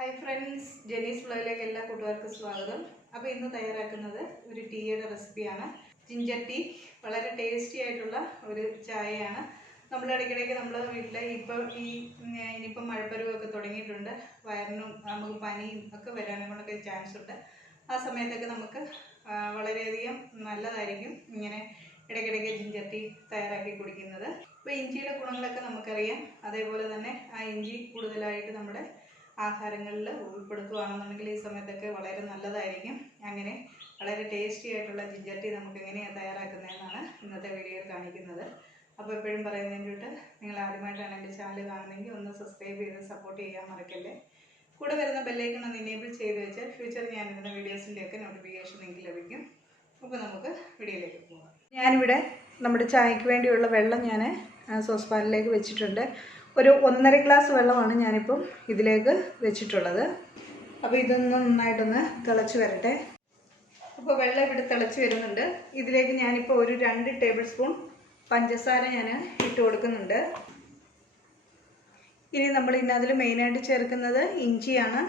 Hi friends, JENY'S vlogലേക്ക് എല്ലാ കൂട്ടുകാർക്കും സ്വാഗതം. അപ്പോൾ ഇന്ന് തയ്യാറാക്കുന്നത് ഒരു ടീയുടെ റെസിപ്പിയാണ്. Ginger tea. വളരെ ടേസ്റ്റി ആയിട്ടുള്ള ഒരു ചായയാണ്. നമ്മൾ ഇടയ്ക്കിടയ്ക്ക് നമ്മുടെ വീട്ടിൽ ഇനിയിപ്പം മഴപ്പരുവൊക്കെ തുടങ്ങിയിട്ടുണ്ട്. വയറിനും നമുക്ക് പനിയും ഒക്കെ വരാനൊക്കെ ചാൻസ് ഉണ്ട്. ആ സമയത്തൊക്കെ നമുക്ക് വളരെയധികം നല്ലതായിരിക്കും ഇങ്ങനെ ഇടയ്ക്കിടയ്ക്ക് ജിഞ്ചർ ടീ തയ്യാറാക്കി കുടിക്കുന്നത്. ഇപ്പോൾ ഇഞ്ചിയുടെ ഗുണങ്ങളൊക്കെ നമുക്കറിയാം. അതേപോലെ തന്നെ ആ ഇഞ്ചി കൂടുതലായിട്ട് നമ്മുടെ ആഹാരങ്ങളിൽ ഉൾപ്പെടുത്തുകയാണെന്നുണ്ടെങ്കിൽ ഈ സമയത്തൊക്കെ വളരെ നല്ലതായിരിക്കും. അങ്ങനെ വളരെ ടേസ്റ്റി ആയിട്ടുള്ള ജിഞ്ചർ ടീ നമുക്ക് എങ്ങനെയാണ് തയ്യാറാക്കുന്നതെന്നാണ് ഇന്നത്തെ വീഡിയോയിൽ കാണിക്കുന്നത്. അപ്പോൾ എപ്പോഴും പറയുന്നതിന് വേണ്ടിയിട്ട് നിങ്ങൾ ആദ്യമായിട്ടാണ് എൻ്റെ ചാനൽ കാണുന്നതെങ്കിൽ ഒന്ന് സബ്സ്ക്രൈബ് ചെയ്ത് സപ്പോർട്ട് ചെയ്യാൻ മറക്കല്ലേ. കൂടെ വരുന്ന ബെല്ലൈക്കൺ ഒന്ന് എനേബിൾ ചെയ്ത് വെച്ച് ഫ്യൂച്ചറിൽ ഞാനിടുന്ന വീഡിയോസിൻ്റെയൊക്കെ നോട്ടിഫിക്കേഷൻ നിങ്ങൾക്ക് ലഭിക്കും. അപ്പോൾ നമുക്ക് വീഡിയോയിലേക്ക് പോകാം. ഞാനിവിടെ നമ്മുടെ ചായക്ക് വേണ്ടിയുള്ള വെള്ളം ഞാൻ സോസ് പാനിലേക്ക് വെച്ചിട്ടുണ്ട്. ഒരു 1.5 ഗ്ലാസ് വെള്ളമാണ് ഞാനിപ്പം ഇതിലേക്ക് വെച്ചിട്ടുള്ളത്. അപ്പോൾ ഇതൊന്ന് നന്നായിട്ടൊന്ന് തിളച്ച് വരട്ടെ. അപ്പോൾ വെള്ളം ഇവിടെ തിളച്ച് വരുന്നുണ്ട്. ഇതിലേക്ക് ഞാനിപ്പോൾ ഒരു 2 ടേബിൾ സ്പൂൺ പഞ്ചസാര ഞാൻ ഇട്ട് കൊടുക്കുന്നുണ്ട്. ഇനി നമ്മൾ ഇതിനകത്തിൽ മെയിനായിട്ട് ചേർക്കുന്നത് ഇഞ്ചിയാണ്.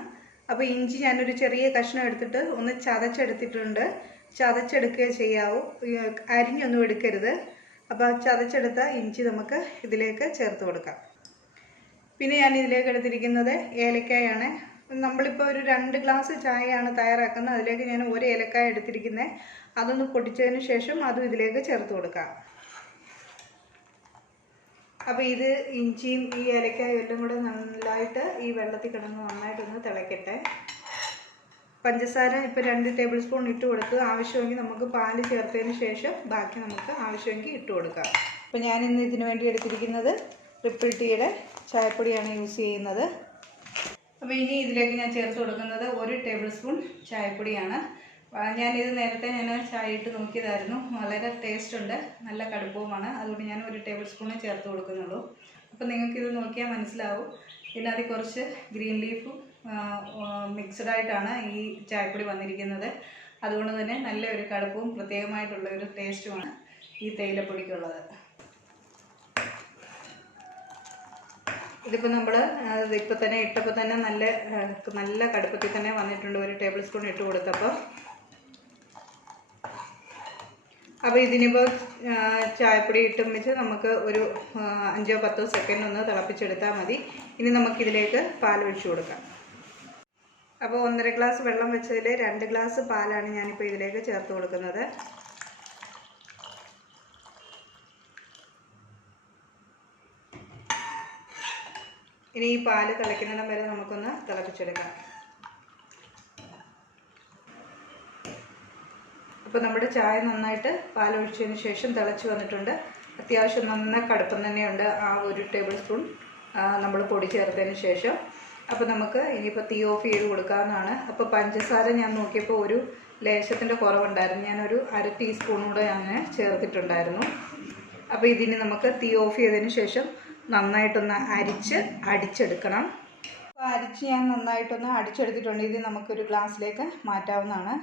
അപ്പോൾ ഇഞ്ചി ഞാനൊരു ചെറിയ കഷ്ണം എടുത്തിട്ട് ഒന്ന് ചതച്ചെടുത്തിട്ടുണ്ട്. ചതച്ചെടുക്കുക ചെയ്യാവൂ, അരിഞ്ഞൊന്നും എടുക്കരുത്. അപ്പോൾ ചതച്ചെടുത്ത ഇഞ്ചി നമുക്ക് ഇതിലേക്ക് ചേർത്ത് കൊടുക്കാം. പിന്നെ ഞാൻ ഇതിലേക്ക് എടുത്തിരിക്കുന്നത് ഏലക്കായാണ്. നമ്മളിപ്പോൾ ഒരു 2 ഗ്ലാസ് ചായയാണ് തയ്യാറാക്കുന്നത്. അതിലേക്ക് ഞാൻ 1 ഏലക്കായ എടുത്തിരിക്കുന്നത്. അതൊന്ന് പൊടിച്ചതിന് ശേഷം അതും ഇതിലേക്ക് ചേർത്ത് കൊടുക്കാം. അപ്പോൾ ഇത് ഇഞ്ചിയും ഈ ഏലക്കായും എല്ലാം കൂടെ നന്നായിട്ട് ഈ വെള്ളത്തിൽ കിടന്ന് നന്നായിട്ടൊന്ന് തിളയ്ക്കട്ടെ. പഞ്ചസാര ഇപ്പോൾ 2 ടേബിൾ സ്പൂൺ ഇട്ട് കൊടുത്ത് ആവശ്യമെങ്കിൽ നമുക്ക് പാല് ചേർത്തതിന് ശേഷം ബാക്കി നമുക്ക് ആവശ്യമെങ്കിൽ ഇട്ട് കൊടുക്കാം. അപ്പോൾ ഞാനിന്ന് ഇതിനു വേണ്ടി എടുത്തിരിക്കുന്നത് റിപ്പിൾ ടീയുടെ ചായപ്പൊടിയാണ് യൂസ് ചെയ്യുന്നത്. അപ്പോൾ ഇനി ഇതിലേക്ക് ഞാൻ ചേർത്ത് കൊടുക്കുന്നത് 1 ടേബിൾ സ്പൂൺ ചായപ്പൊടിയാണ്. ഞാനിത് നേരത്തെ ചായ ഇട്ട് നോക്കിയതായിരുന്നു. വളരെ ടേസ്റ്റ് ഉണ്ട്, നല്ല കടുപ്പവുമാണ്. അതുകൊണ്ട് ഞാൻ 1 ടേബിൾ സ്പൂണേ ചേർത്ത് കൊടുക്കുന്നുള്ളൂ. അപ്പോൾ നിങ്ങൾക്കിത് നോക്കിയാൽ മനസ്സിലാവും. ഇതിനകത്ത് കുറച്ച് ഗ്രീൻ ലീഫും മിക്സഡായിട്ടാണ് ഈ ചായപ്പൊടി വന്നിരിക്കുന്നത്. അതുകൊണ്ട് തന്നെ നല്ലൊരു കടുപ്പവും പ്രത്യേകമായിട്ടുള്ള ഒരു ടേസ്റ്റുമാണ് ഈ തേയിലപ്പൊടിക്കുള്ളത്. ഇതിപ്പോൾ നമ്മൾ ഇപ്പോൾ തന്നെ ഇട്ടപ്പോൾ തന്നെ നല്ല കടുപ്പത്തിൽ തന്നെ വന്നിട്ടുണ്ട്. 1 ടേബിൾ സ്പൂൺ ഇട്ട് കൊടുത്തപ്പോൾ. അപ്പോൾ ഇതിനിപ്പോൾ ചായപ്പൊടി ഇട്ടും വെച്ച് നമുക്ക് ഒരു 5-10 സെക്കൻഡ് ഒന്ന് തിളപ്പിച്ചെടുത്താൽ മതി. ഇനി നമുക്കിതിലേക്ക് പാൽ ഒഴിച്ചു കൊടുക്കാം. അപ്പോൾ 1.5 ഗ്ലാസ് വെള്ളം വെച്ചതിൽ 2 ഗ്ലാസ് പാലാണ് ഞാനിപ്പോൾ ഇതിലേക്ക് ചേർത്ത് കൊടുക്കുന്നത്. ഇനി ഈ പാല് തിളയ്ക്കുന്നിടം വരെ നമുക്കൊന്ന് തിളപ്പിച്ചെടുക്കാം. അപ്പോൾ നമ്മുടെ ചായ നന്നായിട്ട് പാലൊഴിച്ചതിന് ശേഷം തിളച്ച് വന്നിട്ടുണ്ട്. അത്യാവശ്യം നന്നായി കടുപ്പം തന്നെയുണ്ട് ആ 1 ടേബിൾ സ്പൂൺ നമ്മൾ പൊടി ചേർത്തതിന് ശേഷം. അപ്പോൾ നമുക്ക് ഇനിയിപ്പോൾ തീ ഓഫ് ചെയ്ത് കൊടുക്കാവുന്നതാണ്. അപ്പോൾ പഞ്ചസാര ഞാൻ നോക്കിയപ്പോൾ ഒരു ലേശത്തിൻ്റെ കുറവുണ്ടായിരുന്നു. ഞാനൊരു 1/2 ടീസ്പൂൺ കൂടെ ഞാൻ ചേർത്തിട്ടുണ്ടായിരുന്നു. അപ്പോൾ ഇതിന് നമുക്ക് തീ ഓഫ് ചെയ്തതിന് ശേഷം നന്നായിട്ടൊന്ന് അടിച്ചെടുക്കണം. അപ്പോൾ അരിച്ച് ഞാൻ നന്നായിട്ടൊന്ന് അടിച്ചെടുത്തിട്ടുണ്ട്. ഇത് നമുക്കൊരു ഗ്ലാസ്സിലേക്ക് മാറ്റാവുന്നതാണ്.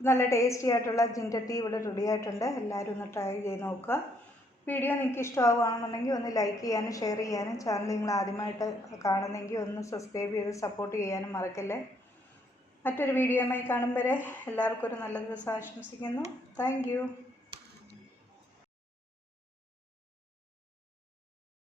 നല്ല ടേസ്റ്റി ആയിട്ടുള്ള ജിഞ്ചർ ടീ ഇവിടെ റെഡി ആയിട്ടുണ്ട്. എല്ലാവരും ഒന്ന് ട്രൈ ചെയ്ത് നോക്കുക. വീഡിയോ നിങ്ങൾക്ക് ഇഷ്ടമാവുകയാണെന്നുണ്ടെങ്കിൽ ഒന്ന് ലൈക്ക് ചെയ്യാനും ഷെയർ ചെയ്യാനും, ചാനൽ നിങ്ങൾ ആദ്യമായിട്ട് കാണുന്നെങ്കിൽ ഒന്ന് സബ്സ്ക്രൈബ് ചെയ്ത് സപ്പോർട്ട് ചെയ്യാനും മറക്കല്ലേ. മറ്റൊരു വീഡിയോയുമായി കാണും വരെ എല്ലാവർക്കും ഒരു നല്ല ദിവസം ആശംസിക്കുന്നു. Thank you.